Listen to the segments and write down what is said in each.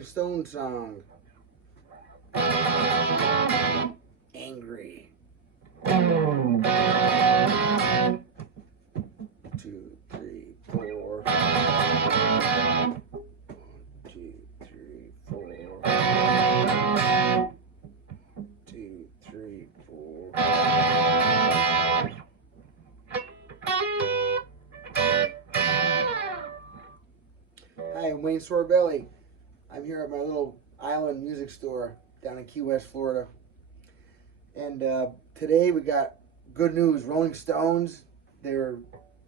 Rolling Stones song. Angry. 2, 3, 4. 1, 2, 3, 4. 2, 3, 4. Hi, I'm Wayne Sorbelli. I'm here at my little island music store down in Key West, Florida. And today we got good news. Rolling Stones, their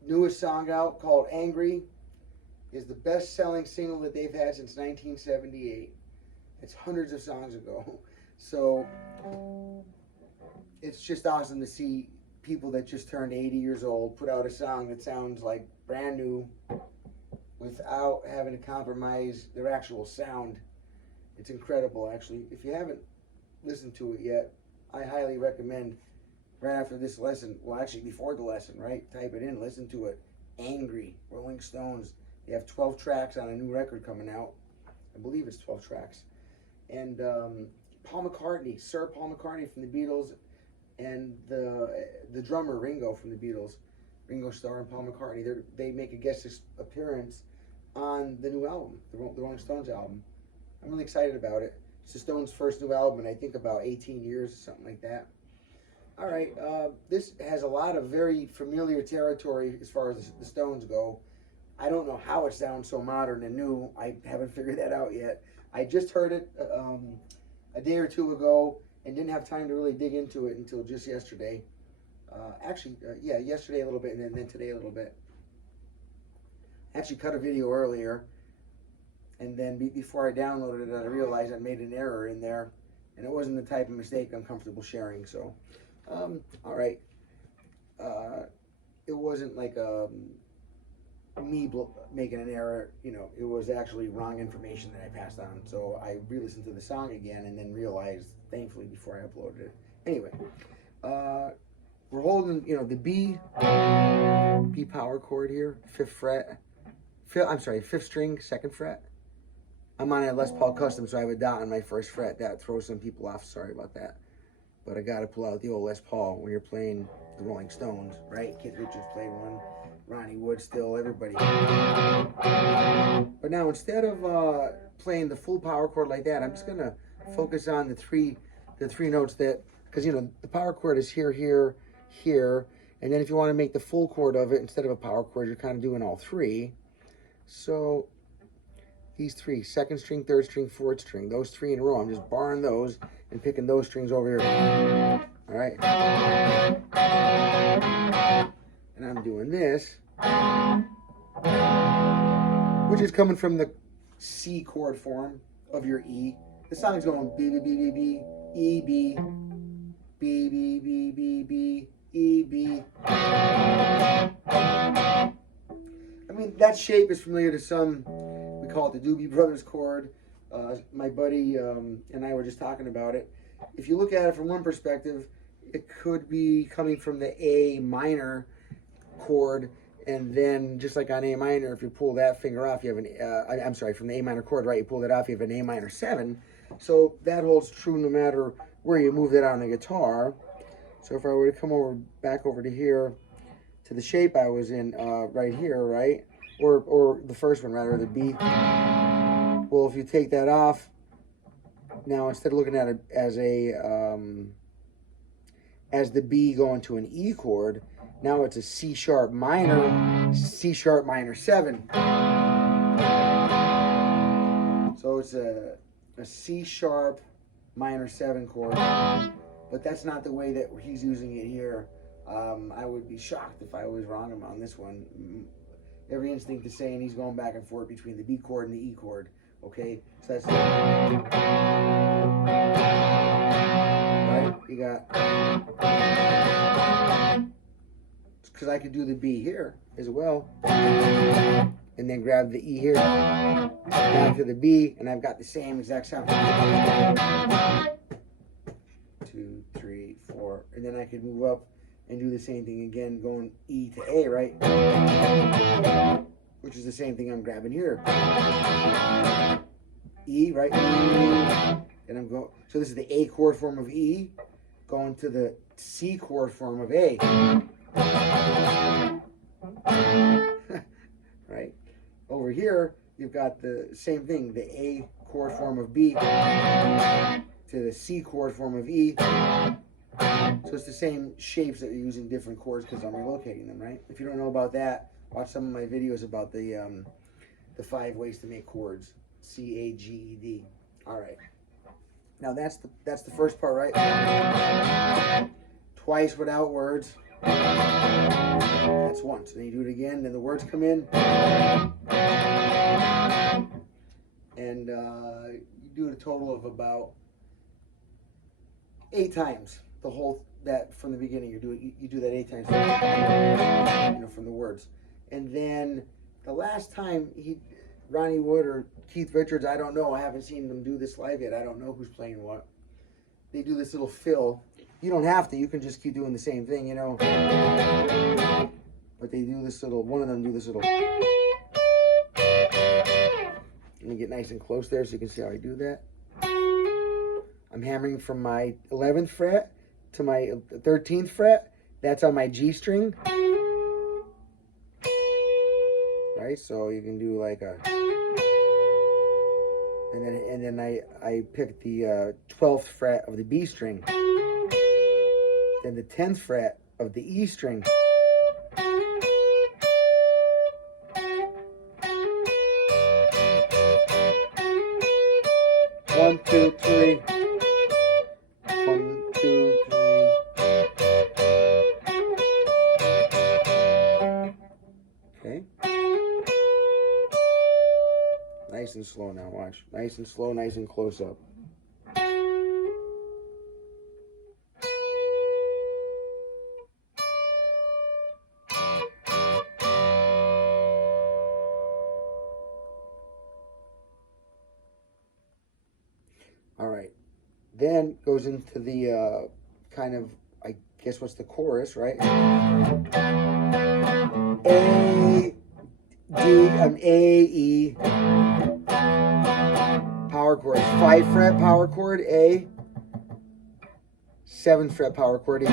newest song out called Angry is the best-selling single that they've had since 1978. It's hundreds of songs ago. So it's just awesome to see people that just turned 80 years old put out a song that sounds like brand new without having to compromise their actual sound. It's incredible, actually. If you haven't listened to it yet, I highly recommend right after this lesson, well, actually before the lesson, right? Type it in, listen to it. Angry, Rolling Stones. They have 12 tracks on a new record coming out. I believe it's 12 tracks. And Paul McCartney, Sir Paul McCartney from the Beatles, and the drummer Ringo from the Beatles, Ringo Starr and Paul McCartney, they make a guest appearance on the new album, the Rolling Stones album. I'm really excited about it. It's the Stones' first new album in I think about 18 years, something like that. All right, this has a lot of very familiar territory as far as the Stones go. I don't know how it sounds so modern and new. I haven't figured that out yet. I just heard it a day or two ago and didn't have time to really dig into it until just yesterday. Yeah, yesterday a little bit and then today a little bit. I actually cut a video earlier, and then before I downloaded it, I realized I made an error in there, and it wasn't the type of mistake I'm comfortable sharing. So, all right, it wasn't like me making an error. You know, it was actually wrong information that I passed on. So I re-listened to the song again, and then realized, thankfully, before I uploaded it. Anyway, we're holding, you know, the B power chord here, 5th fret. I'm sorry, 5th string, 2nd fret. I'm on a Les Paul Custom, so I have a dot on my 1st fret. That throws some people off. Sorry about that. But I got to pull out the old Les Paul when you're playing the Rolling Stones, right? Keith Richards played one. Ronnie Wood still, everybody. But now instead of playing the full power chord like that, I'm just going to focus on the three notes that, because, you know, the power chord is here, here, here. And then if you want to make the full chord of it, instead of a power chord, you're kind of doing all three. So these three, 2nd string, 3rd string, 4th string, those 3 in a row, I'm just barring those and picking those strings over here. All right. And I'm doing this, which is coming from the C chord form of your E. The song's going B, B, B, B, B, E, B, B, B, B, B, B, E, B. I mean, that shape is familiar to some. We call it the Doobie Brothers chord. My buddy and I were just talking about it. If you look at it from one perspective, it could be coming from the A minor chord, and then just like on A minor, if you pull that finger off, you have an, I'm sorry, from the A minor chord, right, you pull that off, you have an A minor 7. So that holds true no matter where you move that on the guitar. So if I were to come back over to here, to the shape I was in right here, right? Or the first one, rather, the B. Well, if you take that off, now instead of looking at it as the B going to an E chord, now it's a C sharp minor 7. So it's a C sharp minor 7 chord, but that's not the way that he's using it here. I would be shocked if I was wrong on this one. Every instinct is saying he's going back and forth between the B chord and the E chord. Okay, so that's right. You got, because I could do the B here as well, and then grab the E here, down to the B, and I've got the same exact sound. 2, 3, 4, and then I could move up and do the same thing again, going E to A, right? Which is the same thing I'm grabbing here. E, right? And I'm going, so this is the A chord form of E, going to the C chord form of A. Right? Over here, you've got the same thing, the A chord form of B to the C chord form of E. So it's the same shapes that you're using different chords because I'm relocating them, right? If you don't know about that, watch some of my videos about the 5 ways to make chords. C-A-G-E-D. All right. Now that's the first part, right? Twice without words. That's once. Then you do it again. Then the words come in, and you do a total of about 8 times. The whole that from the beginning. You do that 8 times. You know, from the words, and then the last time Ronnie Wood or Keith Richards, I don't know. I haven't seen them do this live yet. I don't know who's playing what. They do this little fill. You don't have to. You can just keep doing the same thing, you know. But they do this little, one of them do this little. Let me get nice and close there so you can see how I do that. I'm hammering from my 11th fret to my 13th fret. That's on my G string. Right, so you can do like a, and then I pick the 12th fret of the B string, then the 10th fret of the E string, one, two, three, 1, 2, 3. Okay. Nice and slow now, watch. Nice and slow, nice and close up. All right. Then goes into the kind of, I guess what's the chorus, right? A, E. Power chord, 5 fret power chord A, 7 fret power chord E.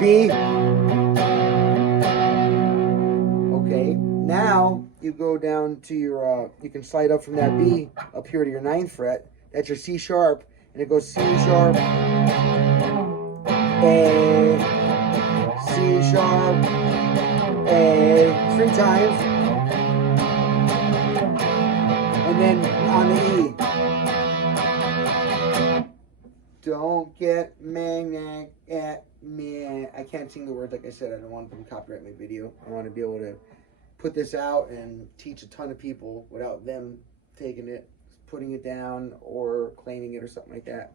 B. Okay, now you go down to your, you can slide up from that B up here to your 9th fret. That's your C sharp, and it goes C sharp, A, C sharp, A, 3 times, and then on the E. Don't get mad at me. I can't sing the words, like I said. I don't want them to copyright my video. I want to be able to put this out and teach a ton of people without them taking it, putting it down, or claiming it or something like that.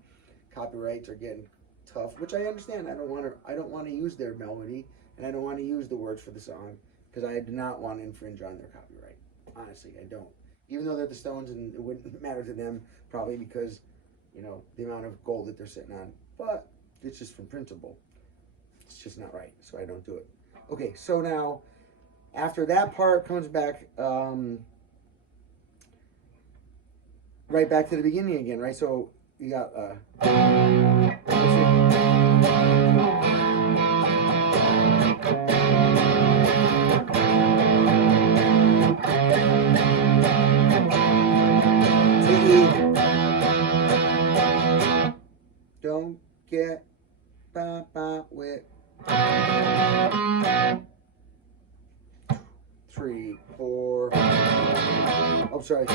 Copyrights are getting tough, which I understand. I don't want to use their melody, and I don't want to use the words for the song because I do not want to infringe on their copyright. Honestly, I don't. Even though they're the Stones and it wouldn't matter to them, probably because, you know, the amount of gold that they're sitting on. But it's just from principle. It's just not right, so I don't do it. Okay, so now after that part comes back, right back to the beginning again, right? So you got don't get with 3, 4. Oh, sorry.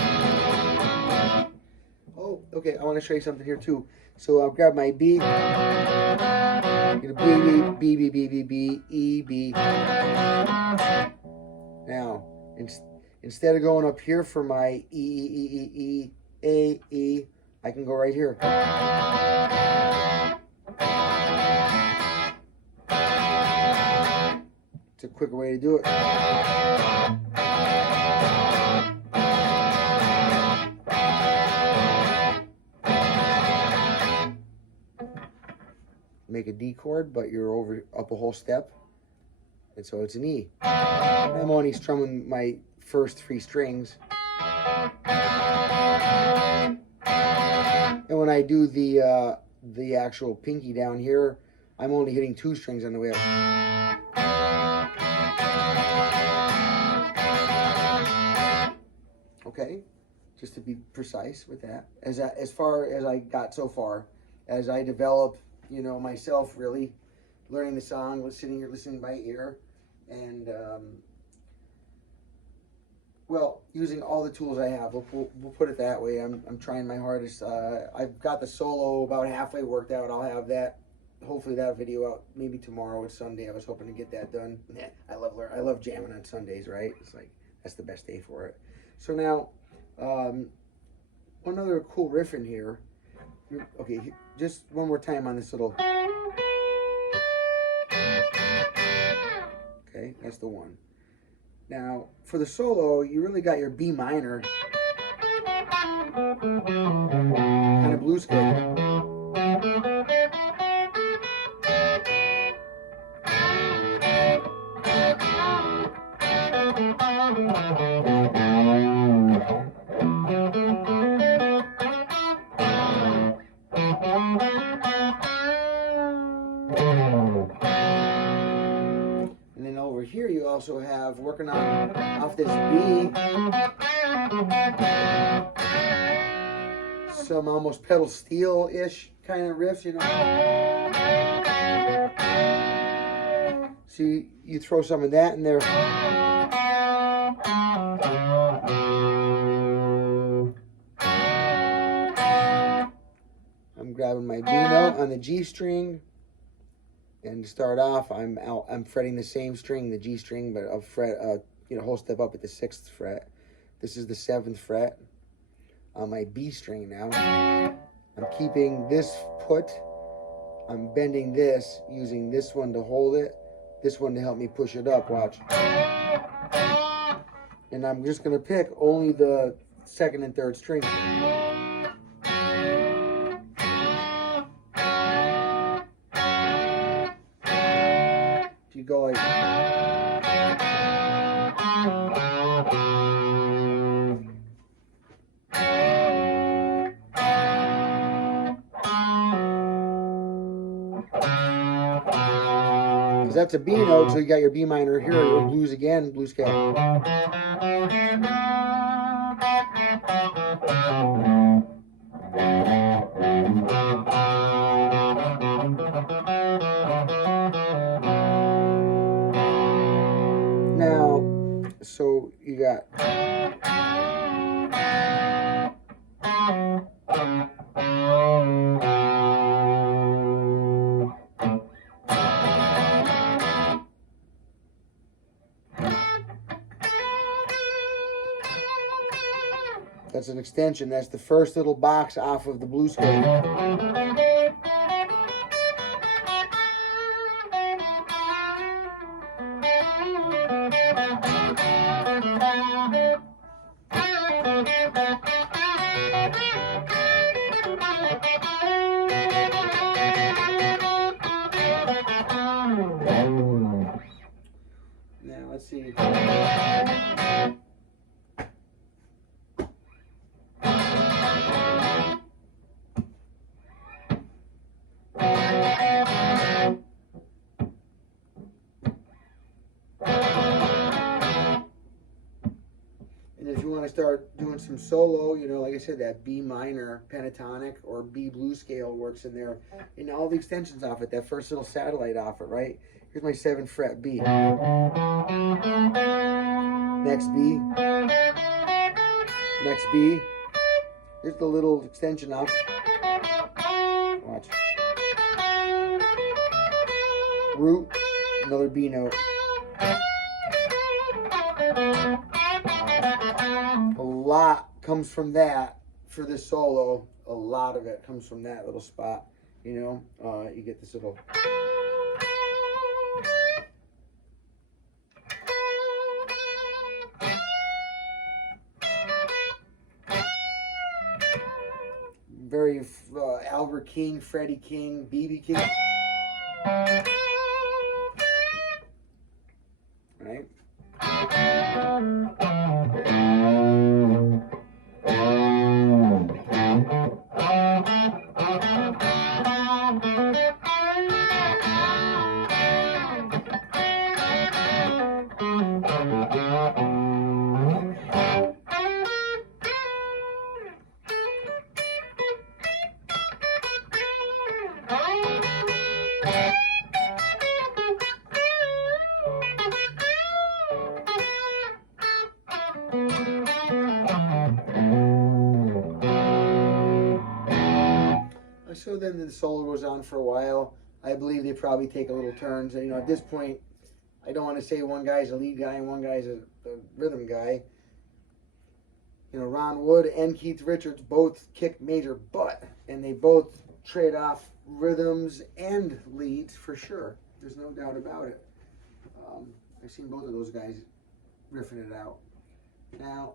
Oh, okay. I want to show you something here too. So I'll grab my B. I'm gonna B, E, B. Now, instead of going up here for my E, A, E, I can go right here. It's a quicker way to do it. Make a D chord, but you're up a whole step. And so it's an E. I'm only strumming my first 3 strings. And when I do the actual pinky down here, I'm only hitting 2 strings on the way up. Okay, just to be precise with that. As far as I got so far, as I develop, you know, myself really learning the song, was sitting here listening by ear, and well, using all the tools I have. We'll put it that way. I'm trying my hardest. I've got the solo about halfway worked out. I'll have that, hopefully that video out maybe tomorrow. It's Sunday. I was hoping to get that done. I love jamming on Sundays, right? It's like that's the best day for it. So now, one other cool riff in here. Okay, just one more time on this little. Okay, that's the one. Now, for the solo, you really got your B minor kind of blues scale. And then over here you also have, working on off this B, some almost pedal steel-ish kind of riffs, you know. So you throw some of that in there. I'm grabbing my B note on the G string. And to start off, I'm fretting the same string, the G string, but I'll fret you know, whole step up at the 6th fret. This is the 7th fret on my B string now. I'm keeping this put. I'm bending this, using this one to hold it, this one to help me push it up. Watch. And I'm just gonna pick only the 2nd and 3rd string. You go like, because that's a B note, so you got your B minor here, your blues again, blues scale. Now, so you got that's an extension. That's the first little box off of the blues scale. Now let's see. And if you want to start doing some solo, you know, like I said, that B minor pentatonic or B blues scale works in there. And all the extensions off it, that first little satellite off it, right? Here's my 7th fret B. Next B. Next B. Here's the little extension off. Watch. Root, another B note. A lot comes from that for this solo. A lot of it comes from that little spot. You know, you get this little. Very Albert King, Freddie King, BB King. so then the solo goes on for a while. I believe they probably take a little turns. And, you know, at this point, I don't want to say one guy's a lead guy and one guy's a rhythm guy. You know, Ron Wood and Keith Richards both kick major butt, and they both trade off rhythms and leads for sure. There's no doubt about it. I've seen both of those guys riffing it out. Now,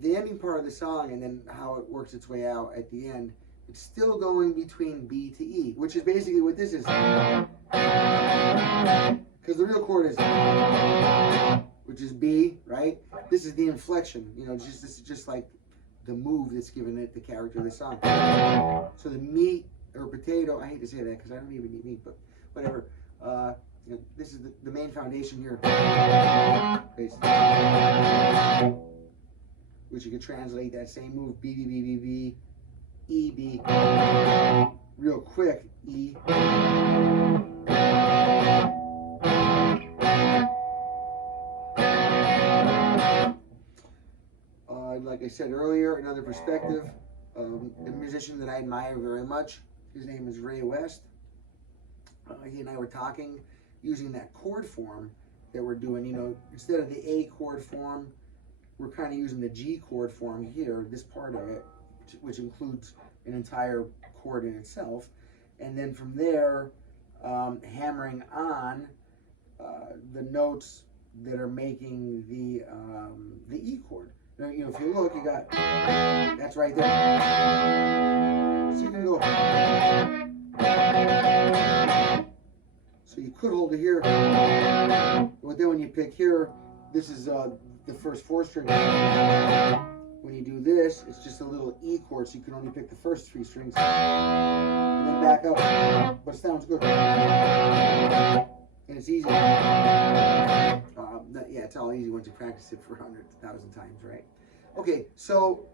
the ending part of the song and then how it works its way out at the end, it's still going between B to E, which is basically what this is. Because the real chord is, which is B, right? This is the inflection, you know, this is just like the move that's given it the character of the song. So the meat or potato, I hate to say that because I don't even eat meat, but whatever. You know, this is the main foundation here, which you could translate that same move, B, B, B, B, B, E, B, real quick, E. Like I said earlier, another perspective, a musician that I admire very much, his name is Ray West. He and I were talking, using that chord form that we're doing, you know, instead of the A chord form, we're kind of using the G chord form here, this part of it, which includes an entire chord in itself. And then from there, hammering on the notes that are making the E chord. Now, you know, if you look, you got, that's right there. So you can go. So you could hold it here, but then when you pick here, this is the first 4 string. When you do this, it's just a little E chord, so you can only pick the first 3 strings. And then back up, but it sounds good. And it's easy. Yeah, it's all easy once you practice it for 100,000 times, right? Okay, so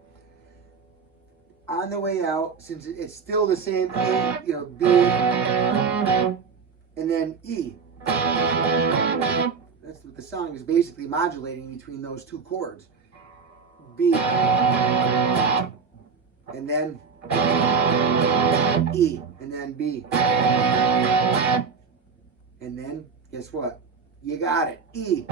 on the way out, since it's still the same, you know, B, and then E. That's what the song is basically modulating between those 2 chords. B, and then E, and then B. And then, guess what? You got it, E.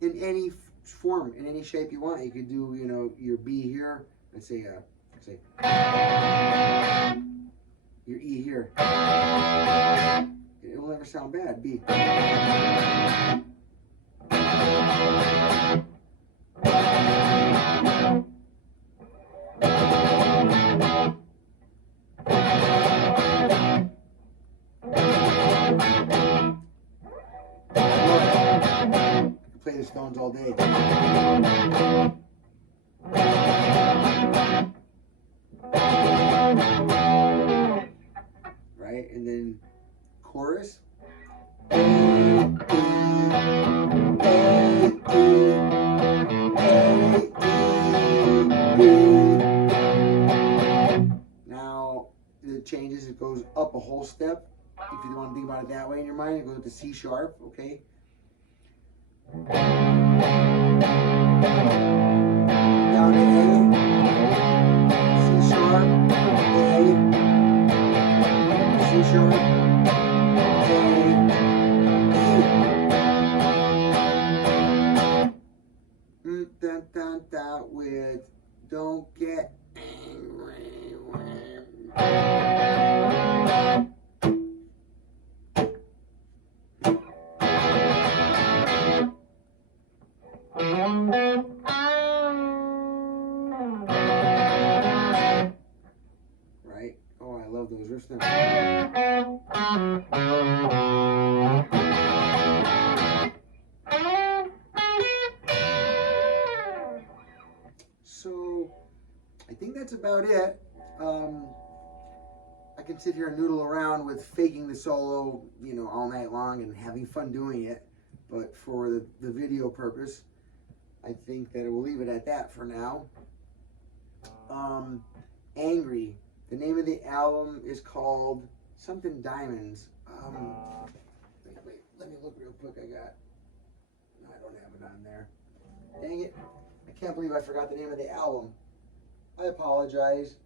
In any form, in any shape you want. You could do, you know, your B here. Let's say your E here. It will never sound bad. B. Play the Stones all day. Right, and then chorus. Now it changes, it goes up a whole step. If you want to think about it that way in your mind, it goes to C sharp, okay? Down to A, C sharp, A, C sharp, A, E. Da, da, da, with don't get angry. Right? Oh, I love those riffs now. So, I think that's about it. I can sit here and noodle around with faking the solo, you know, all night long and having fun doing it. But for the video purpose, I think that we'll leave it at that for now. Angry. The name of the album is called something Diamonds. Wait, let me look real quick. No, I don't have it on there. Dang it. I can't believe I forgot the name of the album. I apologize.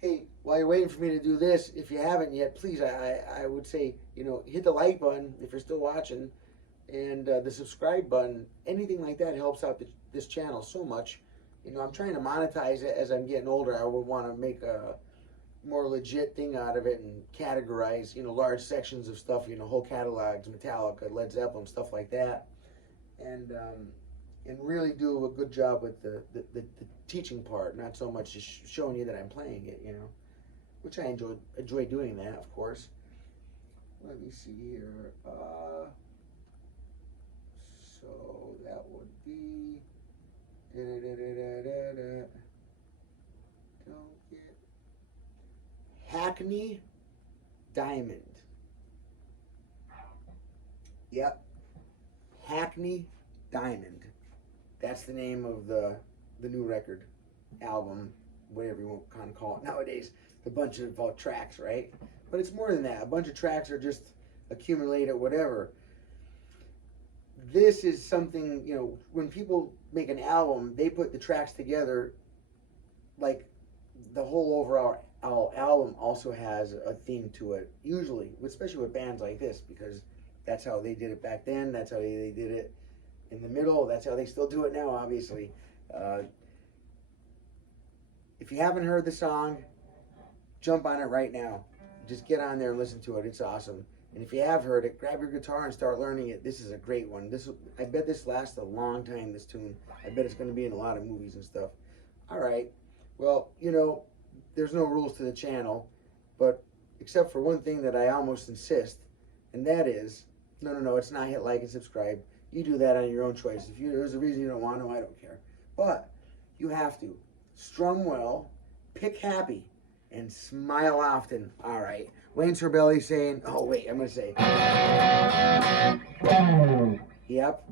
Hey, while you're waiting for me to do this, if you haven't yet, please, I would say, you know, hit the like button if you're still watching, and the subscribe button. Anything like that helps out this channel so much. You know, I'm trying to monetize it as I'm getting older. I would want to make a more legit thing out of it and categorize, you know, large sections of stuff, you know, whole catalogs, Metallica, Led Zeppelin, stuff like that, and really do a good job with the teaching part, not so much just showing you that I'm playing it, you know, which I enjoy doing that, of course. Let me see here. So that would be don't get Hackney Diamond. Yep, Hackney Diamond. That's the name of the new record, album, whatever you want to kind of call it nowadays. It's a bunch of tracks, right? But it's more than that. A bunch of tracks are just accumulated, whatever. This is something, you know, when people make an album, they put the tracks together. Like the whole overall album also has a theme to it, usually, especially with bands like this, because that's how they did it back then. That's how they did it in the middle. That's how they still do it now, obviously. If you haven't heard the song, jump on it right now. Just get on there and listen to it. It's awesome. And if you have heard it, grab your guitar and start learning it. This is a great one. I bet this lasts a long time, this tune. I bet it's going to be in a lot of movies and stuff. All right. Well, you know, there's no rules to the channel, but except for one thing that I almost insist, and that is, no, it's not hit like and subscribe. You do that on your own choice. If there's a reason you don't want to, I don't care. But you have to strum well, pick happy, and smile often. All right. Wayne Sorbelli saying, oh, wait, I'm going to say. Yep.